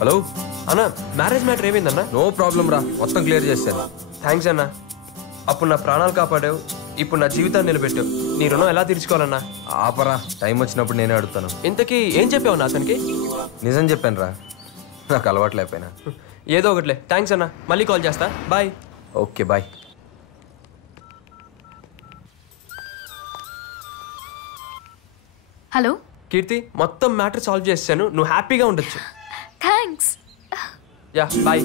Hello? అన్న marriage matter ఏమైందన్న? No problem రా. మొత్తం క్లియర్ చేశాను థ్యాంక్స్ అన్న. అప్పుడు నా ప్రాణాలు కాపాడావు. ఇప్పుడు నా జీవితాన్ని నిలబెట్టావు. నీ రుణం ఎలా తీర్చుకోవాలన్నా? ఆపరా. టైం వచ్చినప్పుడు నేనే అడుగుతాను. ఇంతకీ ఏం చెప్పావు నా అతనికి? నిజం చెప్పాను రా. నాకు అలవాటు లేకపోయినా. ఏదో ఒకట్లే థ్యాంక్స్ అన్న. మళ్ళీ కాల్ చేస్తా. Bye okay bye hello? Keerthi మొత్తం మ్యాటర్ సాల్వ్ చేసాను నువ్వు హ్యాపీగా ఉండొచ్చు. Thanks yeah bye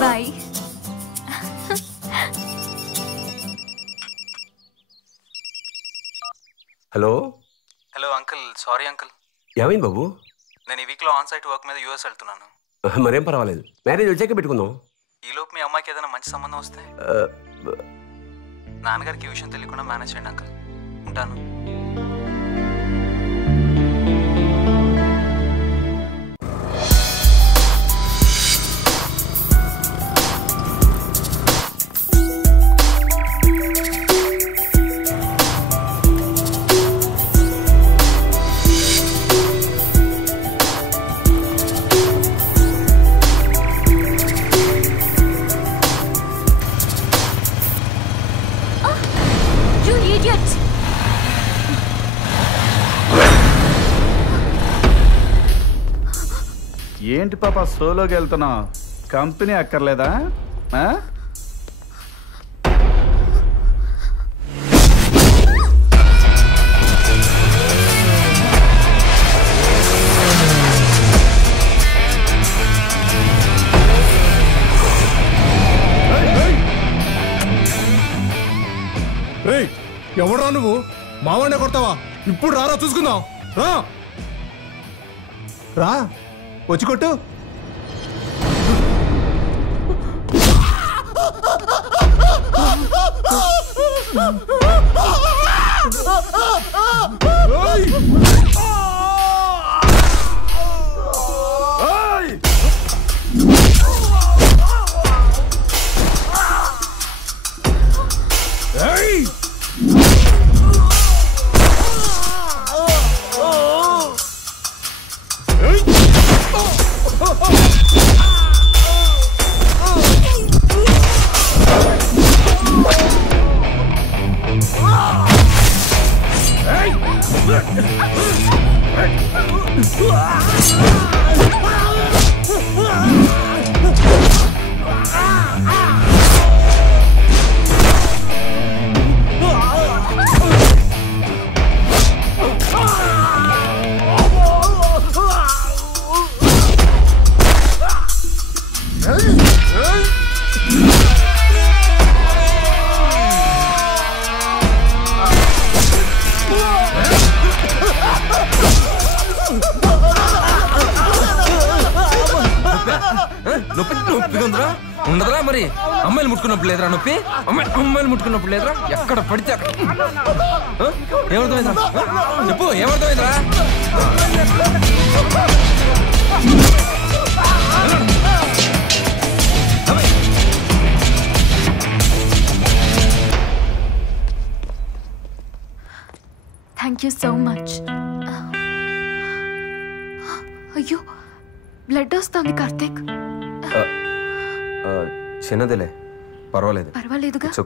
bye hello hello uncle sorry uncle ఏమైంది బాబు? నేను ఈ వీక్లో ఆన్ సైట్ వర్క్ మీద యూఎస్ వెళ్తున్నాను. మరేం పర్వాలేదు. మ్యారేజ్ వచ్చాక పెట్టుకుందాం. ఈలోపు మీ అమ్మాయికి ఏదైనా మంచి సంబంధం వస్తే? ఆ, నాన్నగారికి ఈ విషయం తెలియకుండా మేనేజ్ చేయండి అంకుల్ ఉంటాను. ఏంటి పాప సోలోకి వెళ్తున్నావు? కంపెనీ అక్కర్లేదా? ఎవడరా నువ్వు? మావాడినే కొడతావా? ఇప్పుడు రారా చూసుకుందాం. రా. రా. వచ్చి కొట్టు నొప్పి నొప్పి అమ్మాయి అమ్మాయిలు ముట్టుకున్నప్పుడు లేదురా? ఎక్కడ పడితే అక్కడ. ఆ? ఏమర్థమైందిరా? ఆ? చెప్పు ఏమర్థమైందిరా? థ్యాంక్ యూ సో మచ్ అయ్యో బ్లడ్ వస్తుంది కార్తీక్. ఆ, చిన్నదిలే. పర్వాలేదు పర్వాలేదుగా? It's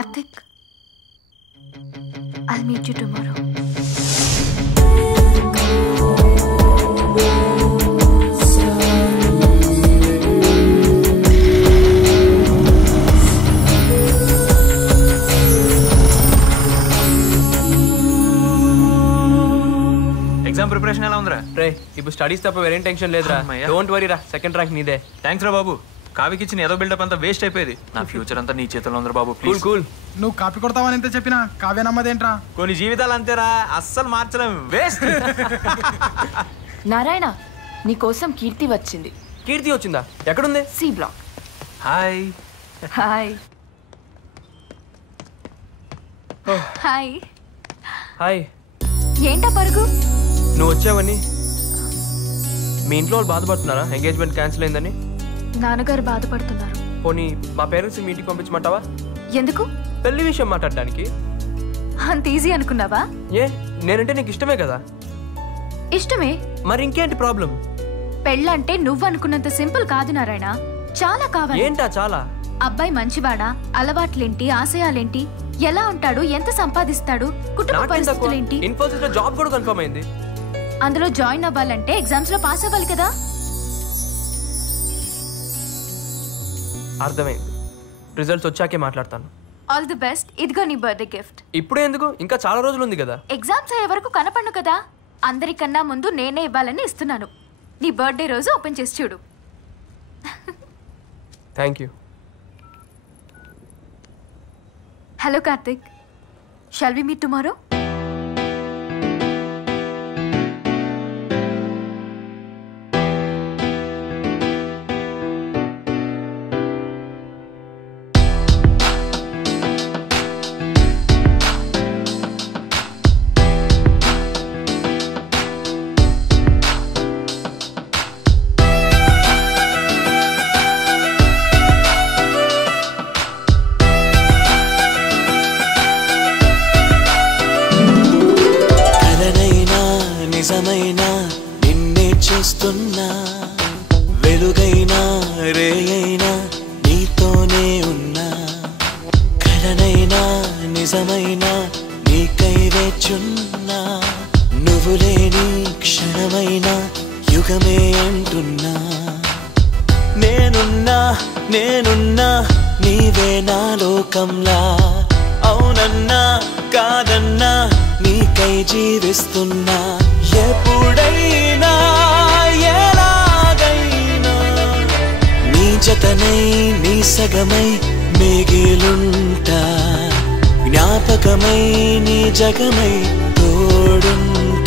okay I meet you tomorrow exam preparation ఎలా ఉందిరా? రే ఇప్పుడు స్టడీస్ తప్ప వేరేం టెన్షన్ లేదురా. డోంట్ వరీ రా సెకండ్ ర్యాంక్ నీదే. థ్యాంక్స్ రా బాబు. కావికి ఇచ్చిన ఏదో బిల్డప్ అంతా వేస్ట్ అయిపోయేది. నా ఫ్యూచర్ అంతా నీ చేతిలో ఉందిరా బాబు కూల్ ప్లీజ్ కూల్. నువ్వు కాపీ కొడతావని ఎంత చెప్పినా కావ్య నమ్మదేంట్రా కొన్ని జీవితాలు అంతేరా అస్సలు మార్చలేం వేస్ట్ నారాయణ నీకోసం కీర్తి వచ్చింది. కీర్తి వచ్చిందా? ఎక్కడుంది? C block. Hi hi hi hi ఏంటా పరుగు? నువ్వు వచ్చావని? మీ ఇంట్లో వాళ్ళు బాధపడుతున్నారా? ఎంగేజ్మెంట్ క్యాన్సిల్ అయిందని? నాన్నగారు బాధపడుతున్నారు. పోనీ మా పేరెంట్స్ మీ ఇంటికి పంపించమంటావా? ఎందుకు? పెళ్ళి విషయం మాట్లాడడానికి. అంత ఈజీ అనుకున్నావా? ఏ నేనంటే నీకు ఇష్టమే కదా? ఇష్టమే? మరి ఇంకేంటి ప్రాబ్లం? పెళ్ళంటే నువ్వు అనుకున్నంత సింపుల్ కాదు నారాయణ. చాలా కావాలి. ఏంటా చాలా? అబ్బాయి మంచివాడా? అలవాట్లేంటి? ఆశయాలేంటి? ఎలా ఉంటాడు? ఎంత సంపాదిస్తాడు? కుటుంబ పరిస్థితులేంటి? ఇన్ఫోసిస్లో జాబ్ కూడా కన్ఫర్మ్ అయింది. అందులో జాయిన్ అవ్వాలంటే ఎగ్జామ్స్లో పాస్ అవ్వాలి కదా? అర్థమైంది. రిజల్ట్స్ వచ్చాకే మాట్లాడతాను. ఆల్ ది బెస్ట్ ఇదిగో నీ బర్త్డే గిఫ్ట్ ఇప్పుడే ఎందుకు? ఇంకా చాలా రోజులు ఉంది కదా. ఎగ్జామ్స్ అయ్యే వరకు కనపడను కదా. అందరికన్నా ముందు నేనే ఇవ్వాలని ఇస్తున్నాను. నీ బర్త్డే రోజు ఓపెన్ చేసి చూడు. Thank you hello Karthik shall we meet tomorrow చూస్తున్నా వెలుగైనా రేయైనా నీతోనే ఉన్నా. కలనైనా నిజమైనా నీకై వేచున్నా. నువ్వు లేని క్షణమైనా యుగమే అంటున్నా. నేనున్నా నేనున్నా నీవే నా లోకంలా. అవునన్నా కాదన్నా నీకై జీవిస్తున్నా. ఎప్పుడైనా జతనై నీ సగమై మిగిలుంటా జ్ఞాపకమై నీ జగమై తోడుంటా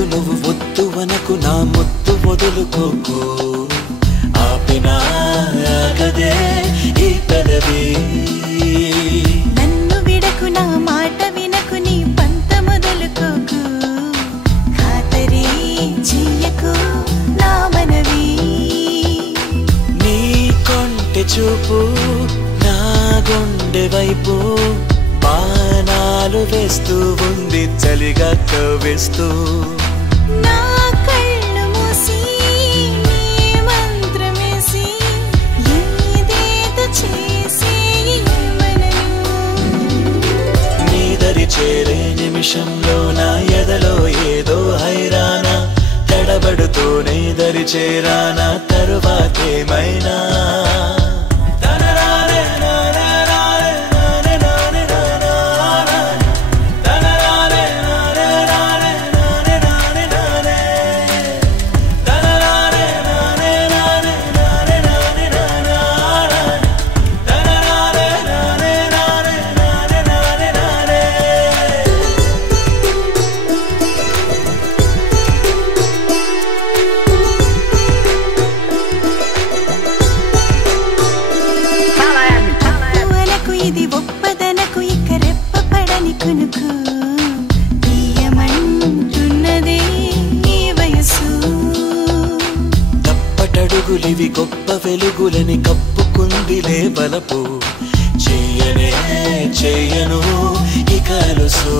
అడ్డుపడకు నువ్వు వద్దు వనకు నా ముద్దు వదులుకోకు. ఆపినా ఈ పెదవి. నన్ను విడకు నా మాట వినకు నీ పంత మొదలుకోకు. ఖాతరి చెయ్యకు నా మనవి. నీ కొంటె చూపు నా గుండె వైపు బాణాలు వేస్తూ ఉంది చలిగా కవ్విస్తూ చేరే నిమిషంలో నా ఎదలో ఏదో హైరానా తడబడుతూనే దరి చేరానా తరువాతేమైనా. చినుకులివి గొప్ప వెలుగులని కప్పుకుందిలే బలపు. చెయ్యనే చెయ్యను ఇక అలుసు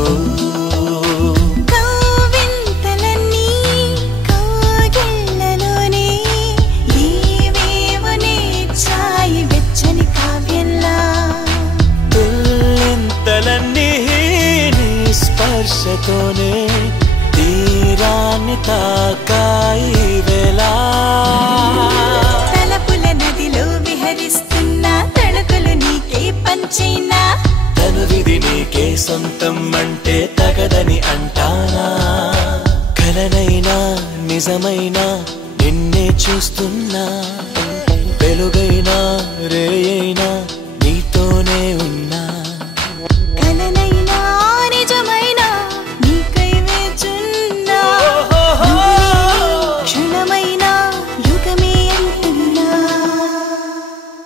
స్పర్శతోనే తీరాన్ని తాకాయి నీకే తను విధి నీకే సొంతం అంటే తగదని అంటానా? కలనైనా నిజమైనా నిన్నే చూస్తున్నా. వెలుగైనా రేయైనా